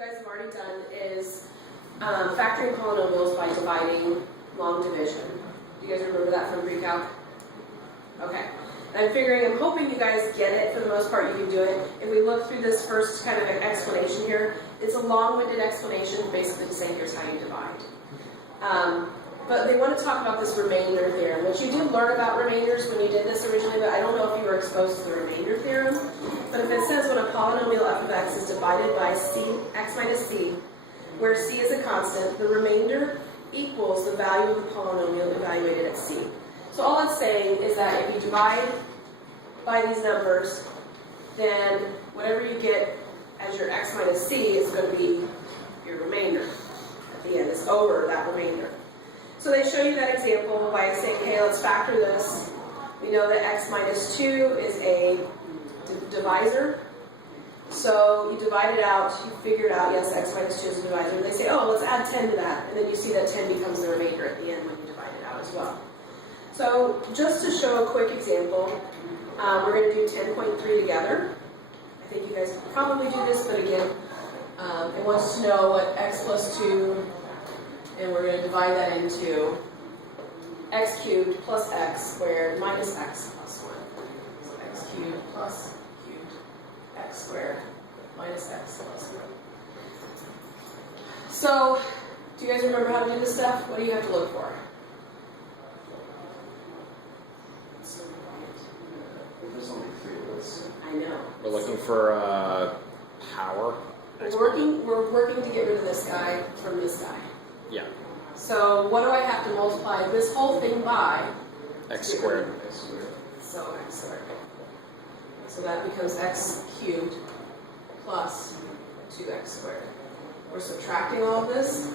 guys have already done is factoring polynomials by dividing long division. Do you guys remember that from pre-calc? Okay. And I'm hoping you guys get it for the most part. You can do it. If we look through this first kind of explanation here, it's a long-winded explanation basically to say here's how you divide. But they want to talk about this remainder theorem, which you did learn about remainders when you did this originally, but I don't know if you were exposed to the remainder theorem. But if it says when a polynomial f of x is divided by x minus c, where c is a constant, the remainder equals the value of the polynomial evaluated at c. So all it's saying is that if you divide by these numbers, then whatever you get as your x minus c is going to be your remainder. At the end, it's over that remainder. So they show you that example by saying, hey, let's factor this. We know that x minus 2 is a divisor. So you divide it out, you figure it out, yes, x minus 2 is a divisor. And they say, oh, let's add 10 to that. And then you see that 10 becomes the remainder at the end when you divide it out as well. So just to show a quick example, we're going to do 10.3 together. I think you guys can probably do this, but again, it wants to know what x plus 2, and we're going to divide that into x cubed plus x squared minus x plus 1. So x cubed plus cubed x squared minus x plus 1. So, do you guys remember how to do this stuff? What do you have to look for? There's only 3 of us. I know. We're looking for power. We're working to get rid of this guy from this guy. Yeah. So what do I have to multiply this whole thing by? X squared. So x squared. So that becomes x cubed plus 2x squared. We're subtracting all of this.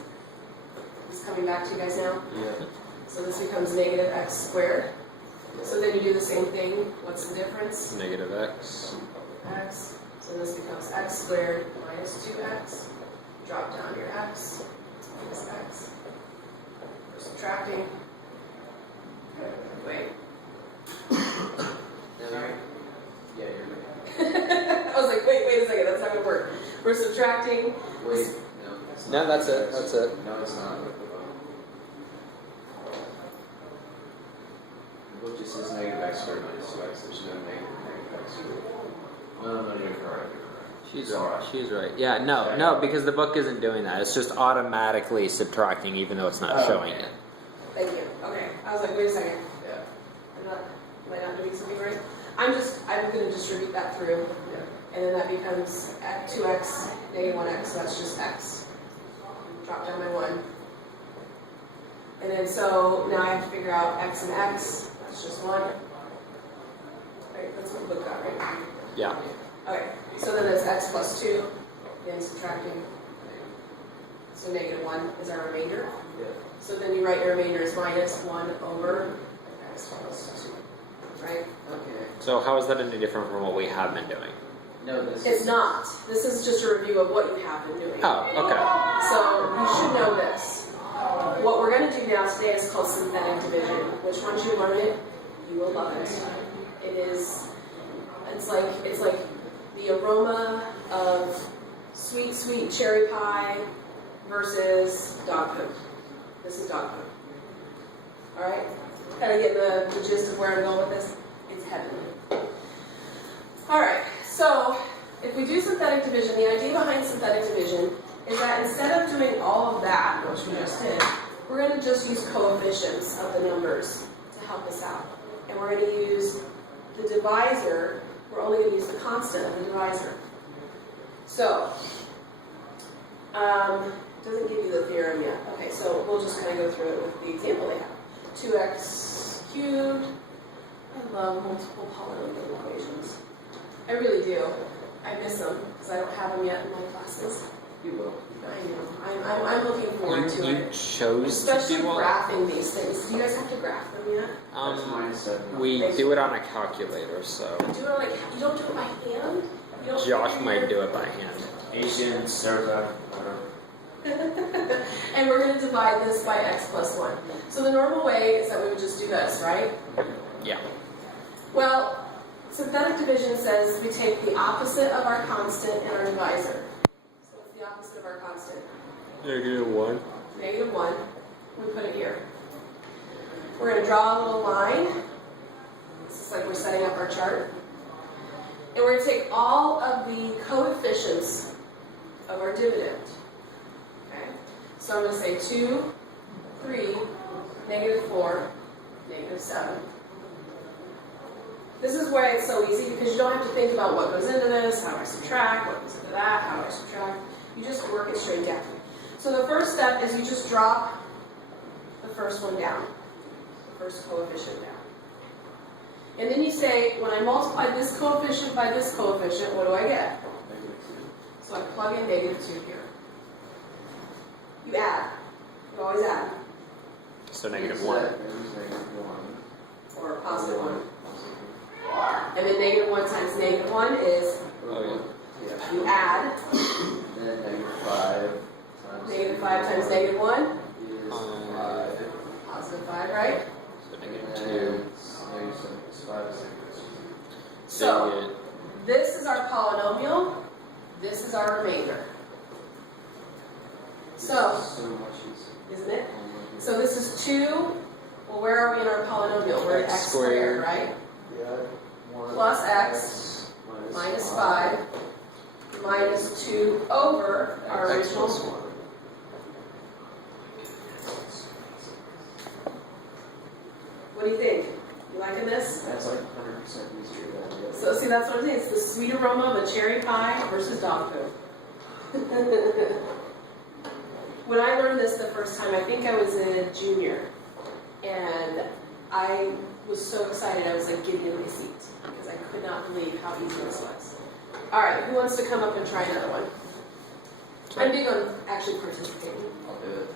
This is coming back to you guys now. Yeah. So this becomes negative x squared. So then you do the same thing. What's the difference? Negative x. X. So this becomes x squared minus 2x. Drop down your x. Minus x. We're subtracting. Wait. Sorry. Yeah, you're right. I was like, wait a second, that's not gonna work. We're subtracting. Wait, No, that's it. That's it. No, it's not. The book just says negative x squared minus 2x. There's no negative x squared. No, you're correct. She's right. She's right. Yeah, no, because the book isn't doing that. It's just automatically subtracting, even though it's not showing it. Thank you. Okay. I was like, wait a second. Yeah. Am I not doing something right? I'm going to distribute that through. Yeah. And then that becomes 2x, negative 1x, so that's just x. Drop down my 1. And then so now I have to figure out x and x. That's just 1. Right, that's what we looked at, right? Yeah. Okay, so then there's x plus 2, then subtracting. So negative 1 is our remainder. Yeah. So then you write your remainder as minus 1 over x plus 2, right? Okay. So how is that any different from what we have been doing? No, this It's not. This is just a review of what you have been doing. Oh, okay. So you should know this. What we're going to do now today is called synthetic division, which once you learn it, you will love it. It's like the aroma of sweet, sweet cherry pie versus dog food. This is dog food. Alright? Kind of get the gist of where I'm going with this? It's heavenly. Alright, so if we do synthetic division, the idea behind synthetic division is that instead of doing all of that, which we just did, we're going to just use coefficients of the numbers to help us out. And we're going to use the divisor. We're only going to use the constant of the divisor. So, doesn't give you the theorem yet. Okay, so we'll just kind of go through it with the example they have. 2x cubed. I love multiple polynomial equations. I really do. I miss them because I don't have them yet in my classes. You will. I know. I'm looking forward to You it. chose Especially to do all graphing these things. Do you guys have to graph them yet? That's minus 7. We do it on a calculator, so You do it like you don't do it by hand. You don't Josh might do it by hand. Asian, Sarah, And we're going to divide this by x plus 1. So the normal way is that we would just do this, right? Yeah. Well, synthetic division says we take the opposite of our constant and our divisor. So what's the opposite of -1. -1. We put it here. We're going to draw a little line. This is like we're setting up our chart. And we're going to take all of the coefficients of our dividend. Okay? So I'm going to say 2, 3, -4, -7. This is where it's so easy because you don't have to think about what goes into this, how do I subtract, what goes into that, how do I subtract. You just work it straight down. So the first step is you just drop the first one down, the first coefficient down. And then you say, when I multiply this coefficient by this coefficient, what do I get? So I plug in -2 here. You add. You always add. So -1. Or +1. And then -1 times -1 is you add. Then -5 times -5 times -1 is 5. +5, right? So And -2. So this is our polynomial. This is our remainder. So, so much easier. isn't it? So this is 2. Well, where are we in our polynomial? We're at x squared, right? Yeah. Plus x minus 5 minus 2 over our X original. plus 1. What do you think? You liking this? That's like 100% easier than the other. So see, that's what I'm saying. It's the sweet aroma of a cherry pie versus dog food. When I learned this the first time, I think I was a junior, and I was so excited I was like giddy in my seat because I could not believe how easy this was. All right, who wants to come up and try another one? I'm big on actually participating. I'll do it.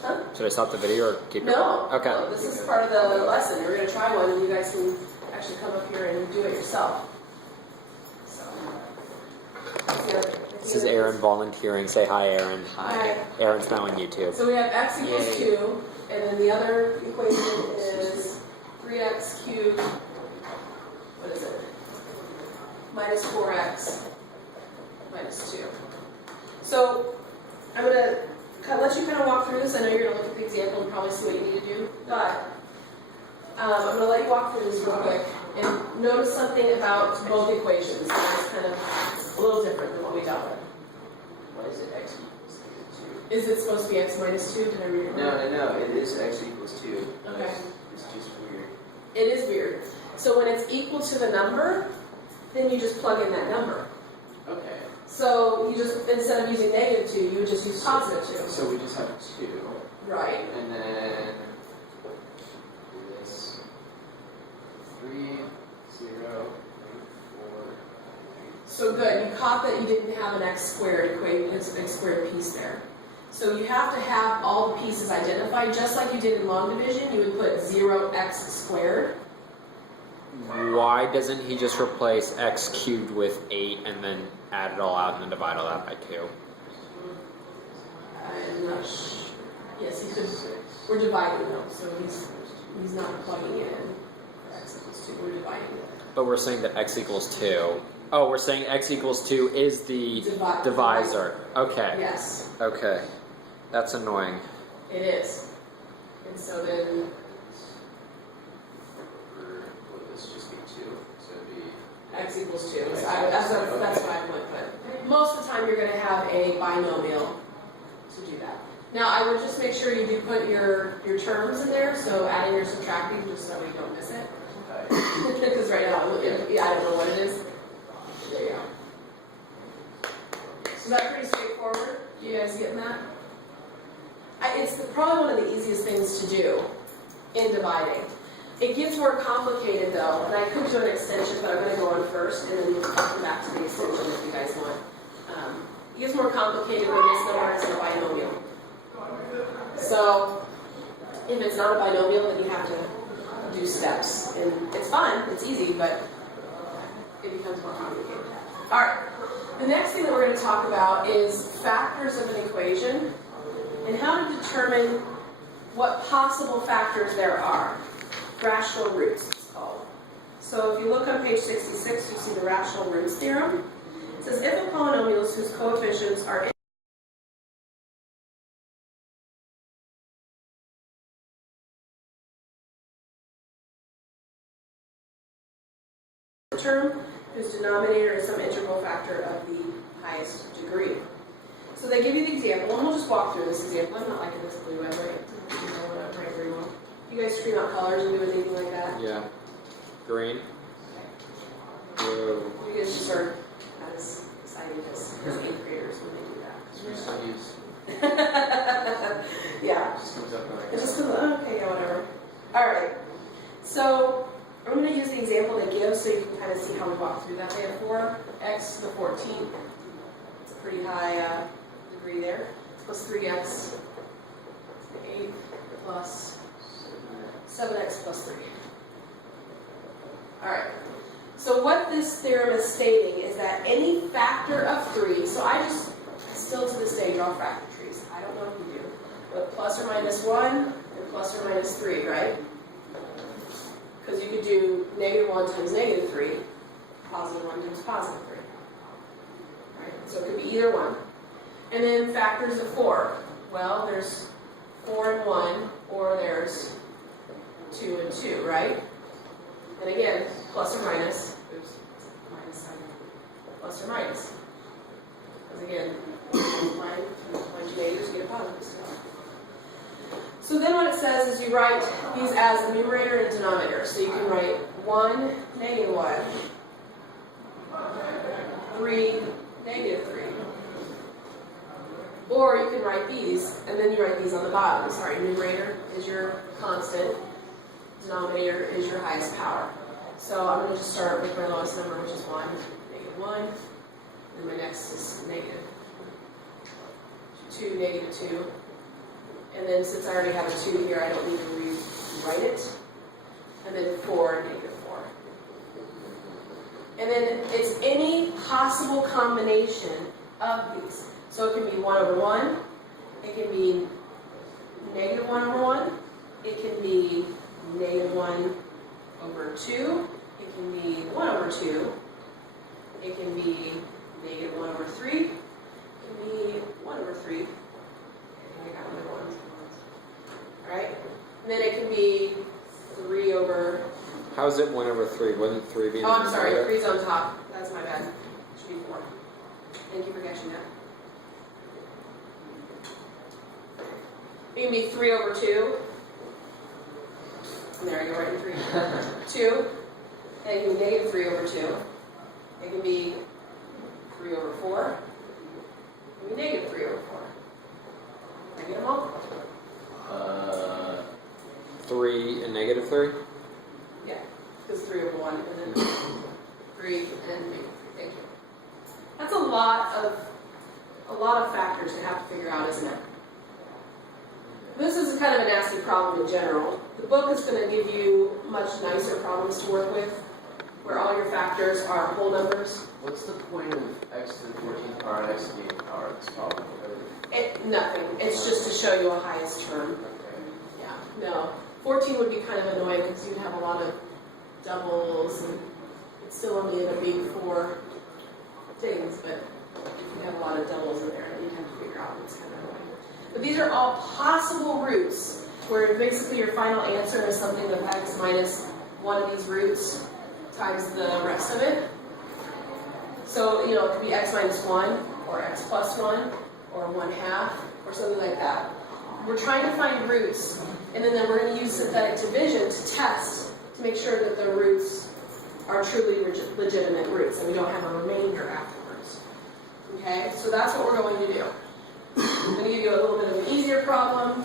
Huh? Should I stop the video or keep it? No. Okay. No, this is part of the lesson. We're going to try one, and you guys can actually come up here and do it yourself. So. This is Aaron volunteering. Say hi, Aaron. Hi. Aaron's now on YouTube. So we have x equals Yay. 2, and then the other equation is 3x cubed, what is it? Minus 4x minus 2. So I'm going to let you kind of walk through this. I know you're going to look at the example and probably see what you need to do, but I'm going to let you walk through this real quick and notice something about both equations. It's kind of a little different than what we dealt with. Why is it x equals 2? Is it supposed to be x minus 2? Did I read it wrong? No, it is x equals 2. Okay. It's just weird. It is weird. So when it's equal to the number, then you just plug in that number. Okay. So you just, instead of using -2, you would just use +2. So we just have 2. Right. And then this 3, 0, 4. So good. You caught that you didn't have an x squared equation, it's an x squared piece there. So you have to have all the pieces identified, just like you did in long division. You would put 0x squared. Why doesn't he just replace x cubed with 8 and then add it all out and then divide all that by 2? I'm not sure. Yes, he could. We're dividing them, so he's not plugging it in. X equals 2. We're dividing it. But we're saying that x equals 2. Oh, we're saying x equals 2 is the divisor. Okay. Yes, Okay. That's annoying. it is. And so then Would this just be 2? So it'd be x equals 2. So that's what I would put. Most of the time you're going to have a binomial to do that. Now I would just make sure you do put your terms in there, so adding or subtracting, just so we don't miss it. okay. Because right now, I don't know what it is. There you go. So that's pretty straightforward. Do you guys getting that? It's probably one of the easiest things to do in dividing. It gets more complicated though, and I could do an extension, but I'm going to go on first, and then I'll come back to the extension if you guys want. It gets more complicated when this number is a binomial. So if it's not a binomial, then you have to do steps, and it's fun, it's easy, but it becomes more complicated. All right, the next thing that we're going to talk about is factors of an equation and how to determine what possible factors there are. Rational roots, it's called. So if you look on page 66, you see the rational roots theorem. It says if a polynomial whose coefficients are term whose denominator is some integral factor of the highest degree. So they give you the example, and we'll just walk through this example. I'm not liking this blue red, right? You know what I'm writing very well. You guys scream out colors and do anything like that? Yeah. Green. Blue. You guys just are as excited as 8th graders when they do that. Because we still use, Yeah. it just comes up like It just comes, oh, okay, yeah, whatever. Alright, so I'm going to use the example they give so you can kind of see how we walk through that. They have 4x to the 14th. It's a pretty high degree there. It's plus 3x to the 8th plus 7x plus 3. Alright, so what this theorem is stating is that any factor of 3, so I still to this day draw factor trees. I don't know if you do, but plus or minus 1 and plus or minus 3, right? Because you could do -1 times -3, positive 1 times positive 3. Right? So it could be either one. And then factors of 4. Well, there's 4 and 1, or there's 2 and 2, right? And again, plus or minus. Oops, minus 7. Plus or minus. Because again, multiplying two negatives, you get a positive. So then what it says is you write these as a numerator and a denominator. So you can write 1, -1, 3, -3. Or you can write these, and then you write these on the bottom. Sorry, numerator is your constant, denominator is your highest power. So I'm going to just start with my lowest number, which is 1, -1, and my next is -2, -2. And then since I already have a 2 here, I don't need to rewrite it. And then 4, -4. And then it's any possible combination of these. So it can be 1 over 1, it can be -1 over 1, it can be -1 over 2, it can be 1 over 2, it can be -1 over 3, it can be 1 over 3. I got my ones. Alright? And then it can be 3 over... How is it 1 over 3? Wouldn't 3 be? Oh, I'm sorry. 3's on top. That's my bad. It should be 4. Thank you for catching that. It can be 3 over 2. And there I go, right in 3. 2. And it can be -3 over 2. It can be 3 over 4. It can be -3 over 4. Did I get them all? 3 and -3? Yeah, because 3 over 1 and then 3 and -3. Thank you. That's a lot of factors to have to figure out, isn't it? This is kind of a nasty problem in general. The book is going to give you much nicer problems to work with, where all your factors are whole numbers. What's the point of x to the 14th power and x to the 8th power of this problem? Nothing. It's just to show you a highest term. Yeah, no. 14 would be kind of annoying because you'd have a lot of doubles and it's still only in a big 4 things, but you have a lot of doubles in there and you'd have to figure out what's kind of annoying. But these are all possible roots where basically your final answer is something of x minus one of these roots times the rest of it. So, you know, it could be x minus 1 or x plus 1 or 1/2 or something like that. We're trying to find roots, and then we're going to use synthetic division to test to make sure that the roots are truly legitimate roots and we don't have a remainder afterwards. Okay, so that's what we're going to do. I'm going to give you a little bit of an easier problem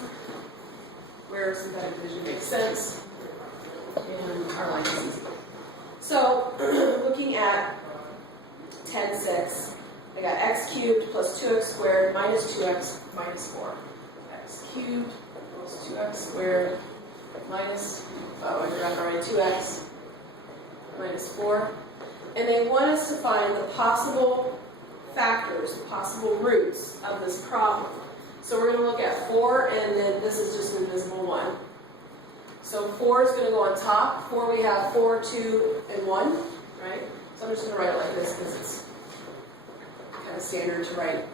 where synthetic division makes sense and our life is easy. So, looking at 10(6), I got x cubed plus 2x squared minus 2x minus 4. X cubed plus 2x squared minus, oh, I forgot already, 2x minus 4. And they want us to find the possible factors, the possible roots of this problem. So we're going to look at 4, and then this is just an invisible 1. So 4 is going to go on top. 4, we have 4, 2, and 1, right? So I'm just going to write it like this because it's kind of standard to write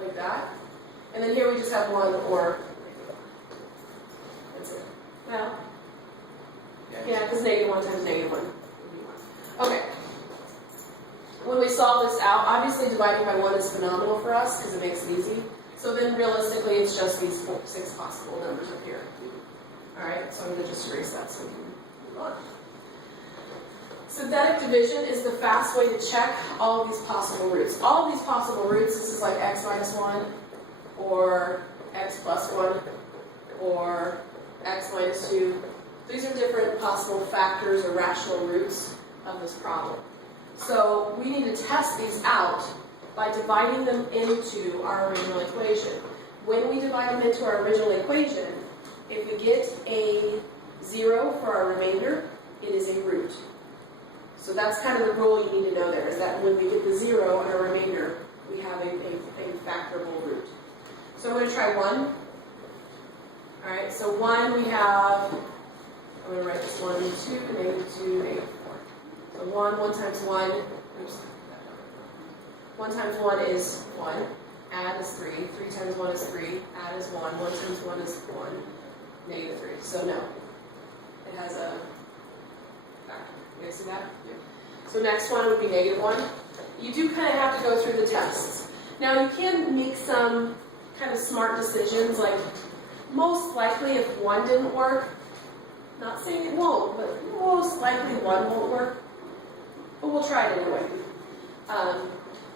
like that. And then here we just have 1 or, that's it. Well, yeah, because -1 times -1 would be 1. Okay. When we solve this out, obviously dividing by 1 is phenomenal for us because it makes it easy. So then realistically, it's just these 6 possible numbers up here. Alright, so I'm going to just erase that so we can move on. Synthetic division is the fast way to check all of these possible roots. All of these possible roots, this is like x minus 1, or x plus 1, or x minus 2. These are different possible factors or rational roots of this problem. So we need to test these out by dividing them into our original equation. When we divide them into our original equation, if we get a 0 for our remainder, it is a root. So that's kind of the rule you need to know there, is that when we get the 0 on our remainder, we have a factorable root. So I'm going to try 1. Alright, so 1 we have, I'm going to write this 1, 2, -2, -4. So 1 times 1, oops, 1 times 1 is 1, add is 3, 3 times 1 is 3, add is 1, 1 times 1 is 1, -3. So no, it has a factor. You guys see that? Yeah. So next one would be -1. You do kind of have to go through the tests. Now you can make some kind of smart decisions, like most likely if 1 didn't work, not saying it won't, but most likely 1 won't work. But we'll try it anyway. And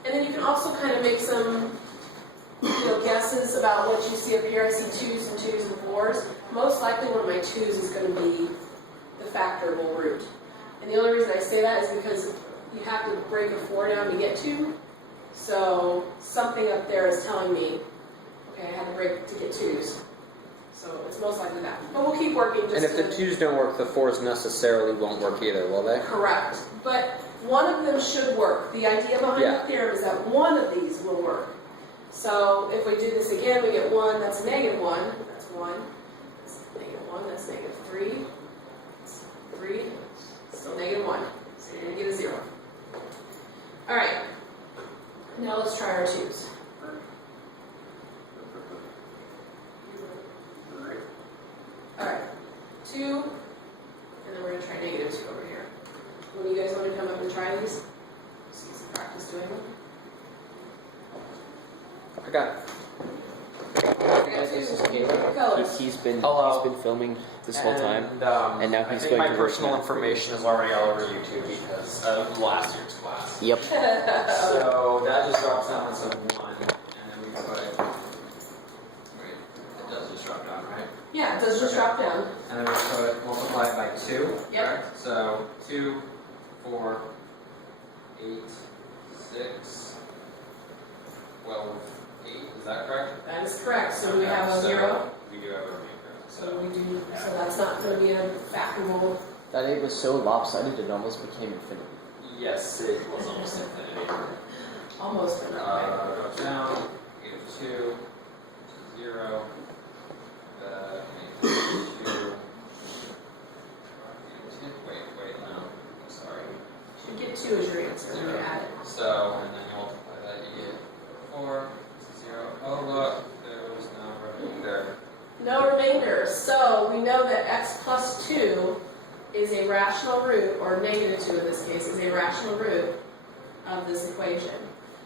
then you can also kind of make some guesses about what you see up here. I see 2's and 2's and 4's. Most likely one of my 2's is going to be the factorable root. And the only reason I say that is because you have to break a 4 down to get 2. So something up there is telling me, okay, I had to break to get 2's. So it's most likely that. But we'll keep working. And if the 2's don't work, the 4's necessarily won't work either, will they? Correct. But one of them should work. The idea behind the theorem is that one of these will work. So if we do this again, we get 1, that's a -1. That's 1. That's -1, that's -3. That's 3. Still -1. So you're going to get a 0. Alright. Now let's try our 2's. Alright. 2. And then we're going to try -2 over here. When you guys want to come up and try these? See some practice doing them. I got This is Caleb. Colors. He's been Hello. filming this whole time, and now he's I think going my to personal work now. information is already all over YouTube because of last year's class. Yep. So that just drops down as a 1, and then we put it. Wait, it does just drop down, right? Yeah, it does just drop down. And then we put multiply it by 2. Yep. Correct? So 2, 4, 8, 6, 12, 8. Is that correct? That is correct. So do we have a So 0? We do have a remainder. So we do. So that's not going to be a factorable. That 8 was so lopsided it almost became infinity. Yes, it was almost infinity. Almost. Go down, -2, 0, -2. Wait, no, I'm sorry. Should get 2 as your answer when you add it. So, and then you multiply that, you get 4, 0. Oh, look, there was no remainder. No remainder. So we know that x plus 2 is a rational root, or -2 in this case, is a rational root of this equation.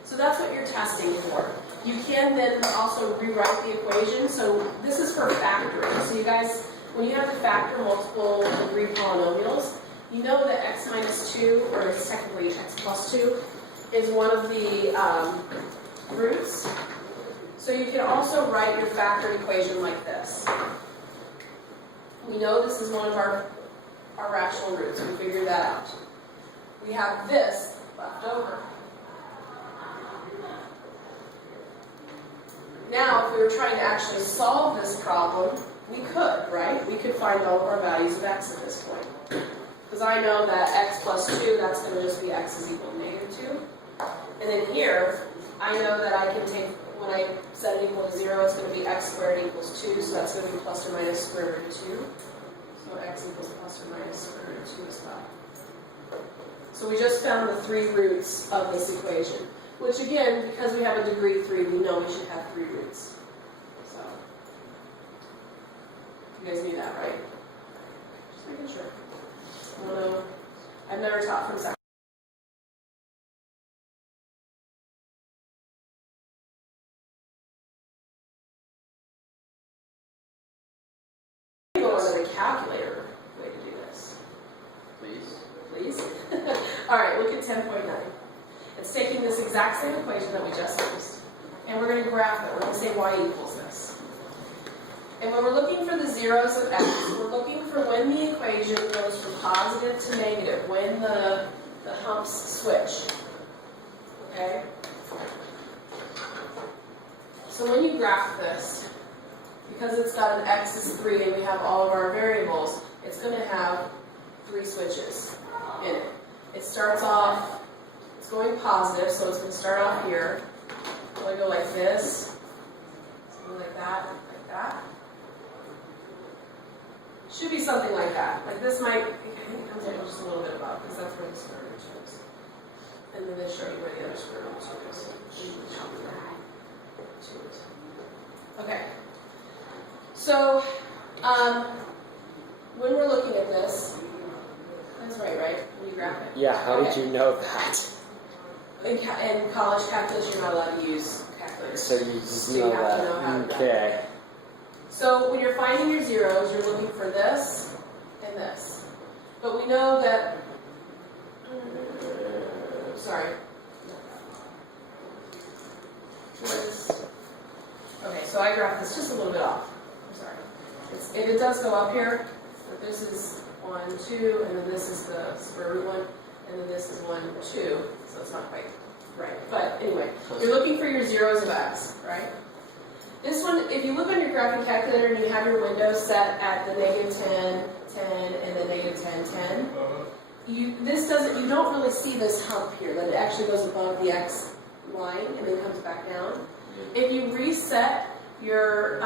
So that's what you're testing for. You can then also rewrite the equation. So this is for factoring. So you guys, when you have to factor multiple degree polynomials, you know that x minus 2, or it's technically x plus 2, is one of the roots. So you can also write your factored equation like this. We know this is one of our rational roots. We figured that out. We have this left over. Now, if we were trying to actually solve this problem, we could, right? We could find all of our values of x at this point. Because I know that x plus 2, that's going to just be x is equal to -2. And then here, I know that I can take, when I set it equal to 0, it's going to be x squared equals 2, so that's going to be plus or minus square root of 2. So x equals plus or minus square root of 2 as well. So we just found the 3 roots of this equation. Which again, because we have a degree 3, we know we should have 3 roots. So, you guys knew that, right? Just making sure. I don't know. I've never taught from second. exact same equation that we just used. And we're going to graph it. We're going to say y equals this. And when we're looking for the zeros of x, we're looking for when the equation goes from positive to negative, when the humps switch. Okay? So when you graph this, because it's got an x is 3 and we have all of our variables, it's going to have 3 switches in it. It starts off, it's going positive, so it's going to start off here. It's going to go like this, something like that, like that. Should be something like that. Like this might, I think it comes out just a little bit above, because that's where the square root is. And then they show you where the other square root is. Okay. So, when we're looking at this, that's right? When you graph it. Yeah, how did you know that? In college calculus, you're not allowed to use calculators. So you just So you know have to know how that. to Okay. So when you're finding your zeros, you're looking for this and this. But we know that, sorry. Okay, so I graphed this just a little bit off. I'm sorry. It does go up here, but this is 1, 2, and then this is the square root 1, and then this is 1, 2, so it's not quite right. But anyway, you're looking for your zeros of x, right? This one, if you look on your graphing calculator and you have your windows set at the -10, 10, and then -10, 10, you don't really see this hump here, that it actually goes above the x line and then comes back down. If you reset your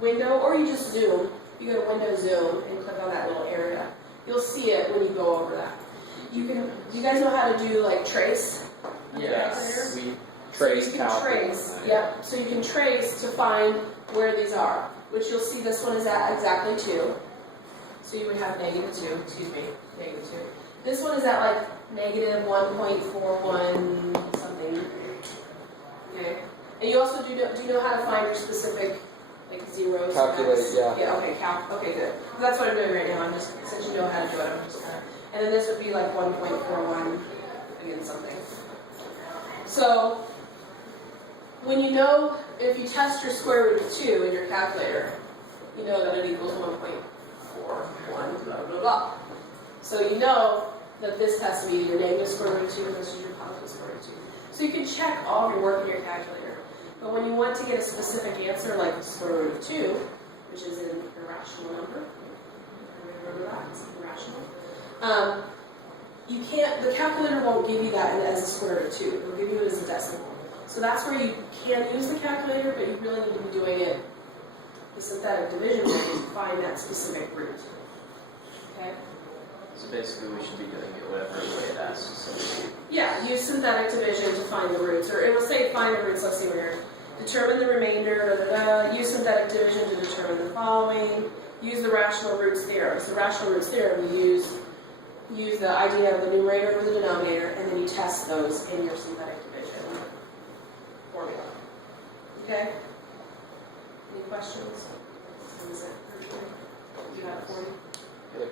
window, or you just zoom, you go to window zoom and click on that little area, you'll see it when you go over that. Do you guys know how to do like trace? Yes. We So trace you can calc. trace, yep. So you can trace to find where these are, which you'll see this one is at exactly 2. So you would have -2, excuse me, -2. This one is at like -1.41 something. Okay. And you also do you know how to find your specific like zeros? Calculate, yeah. Yeah. Okay. Okay. Good. That's what I'm doing right now. I'm just since you know how to do it, I'm just kind of. And then this would be like 1.41 again something. So when you know, if you test your square root of 2 in your calculator, you know that it equals 1.41 blah blah blah. So you know that this has to be either negative square root of 2 or this is your positive square root of 2. So you can check all of your work in your calculator. But when you want to get a specific answer, like the square root of 2, which is an irrational number, remember that, it's irrational, you can't, the calculator won't give you that as a square root of 2, it'll give you it as a decimal. So that's where you can use the calculator, but you really need to be doing it the synthetic division way to find that specific root. Okay? So basically, we should be doing it whatever way it asks. So Yeah, use synthetic division to find the roots, or it will say find the roots. Let's see where. Determine the remainder. Use synthetic division to determine the following. Use the rational roots theorem. So rational roots theorem, you use the idea of the numerator over the denominator, and then you test those in your synthetic division formula. Okay. Any questions? You have 40. Good.